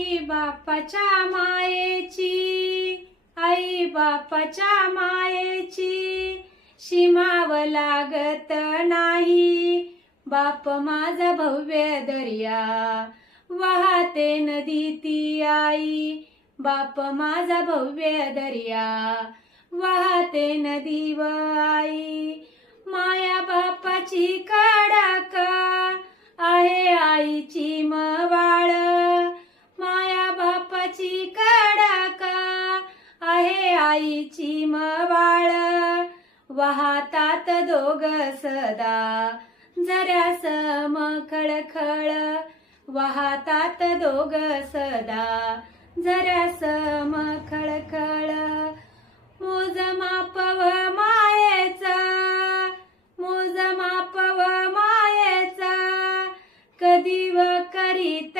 आई बापाच्या मायेची, आई बापाच्या मायेची सीमाव लागत नाही. बाप माझा भव्य दर्या वाहते नदी ती आई, बाप माझा भव्य दर्या वाहते नदी व आई. माया बापाची कडाका आहे आईची मवाळ, माया बापाची कडाका आहे आईची मवाळ. वाहतात दोघ सदा झऱ्यासम खळखळ, वाहतात दोघ सदा झऱ्यासम खळखळ. मोजमाप व मायेचा, मोजमाप व मायेचा कधी व करीत